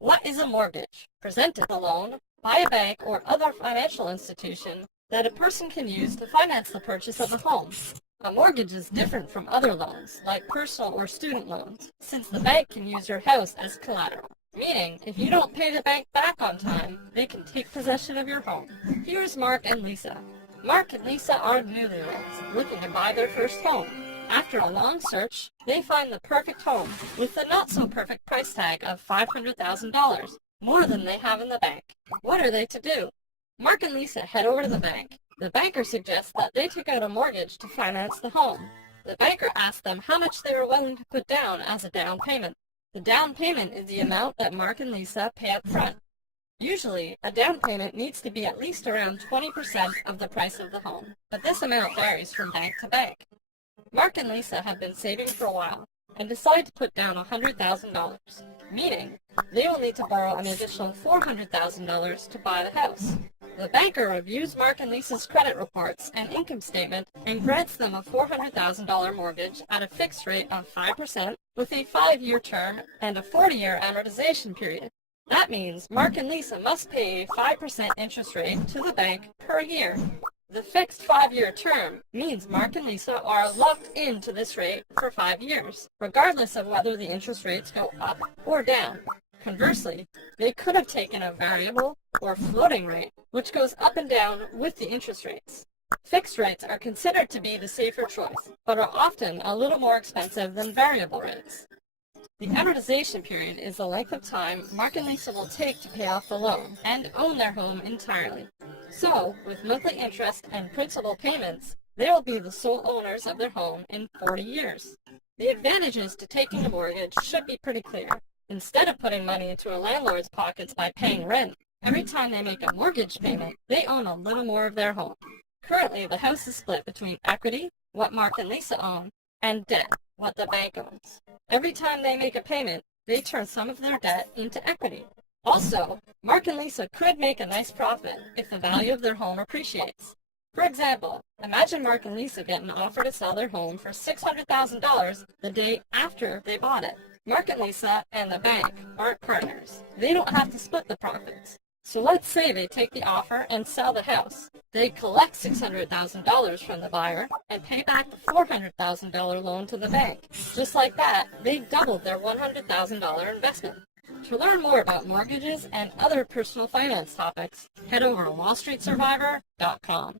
What is a mortgage? Presented a loan by a bank or other financial institution that a person can use to finance the purchase of a home. A mortgage is different from other loans, like personal or student loans, since the bank can use your house as collateral. Meaning, if you don't pay the bank back on time, they can take possession of your home. Here's Mark and Lisa. Mark and Lisa are newlyweds, looking to buy their first home. After a long search, they find the perfect home with the not-so-perfect price tag of $500,000, more than they have in the bank. What are they to do? Mark and Lisa head over to the bank. The banker suggests that they take out a mortgage to finance the home. The banker asks them how much they are willing to put down as a down payment. The down payment is the amount that Mark and Lisa pay up front. Usually, a down payment needs to be at least around 20% of the price of the home, but this amount varies from bank to bank. Mark and Lisa have been saving for a while and decide to put down $100,000, meaning they will need to borrow an additional $400,000 to buy the house. The banker reviews Mark and Lisa's credit reports and income statement and grants them a $400,000 mortgage at a fixed rate of 5% with a 5-year term and a 40-year amortization period. That means Mark and Lisa must pay a 5% interest rate to the bank per year. The fixed 5-year term means Mark and Lisa are locked into this rate for 5 years, regardless of whether the interest rates go up or down. Conversely, they could have taken a variable or floating rate, which goes up and down with the interest rates. Fixed rates are considered to be the safer choice, but are often a little more expensive than variable rates. The amortization period is the length of time Mark and Lisa will take to pay off the loan and own their home entirely. So, with monthly interest and principal payments, they will be the sole owners of their home in 40 years. The advantages to taking a mortgage should be pretty clear. Instead of putting money into a landlord's pockets by paying rent, every time they make a mortgage payment, they own a little more of their home. Currently, the house is split between equity, what Mark and Lisa own, and debt, what the bank owns. Every time they make a payment, they turn some of their debt into equity. Also, Mark and Lisa could make a nice profit if the value of their home appreciates. For example, imagine Mark and Lisa get an offer to sell their home for $600,000 the day after they bought it. Mark and Lisa and the bank aren't partners. They don't have to split the profits. So let's say they take the offer and sell the house. They collect $600,000 from the buyer and pay back the $400,000 loan to the bank. Just like that, they doubled their $100,000 investment. To learn more about mortgages and other personal finance topics, head over to wallstreetsurvivor.com.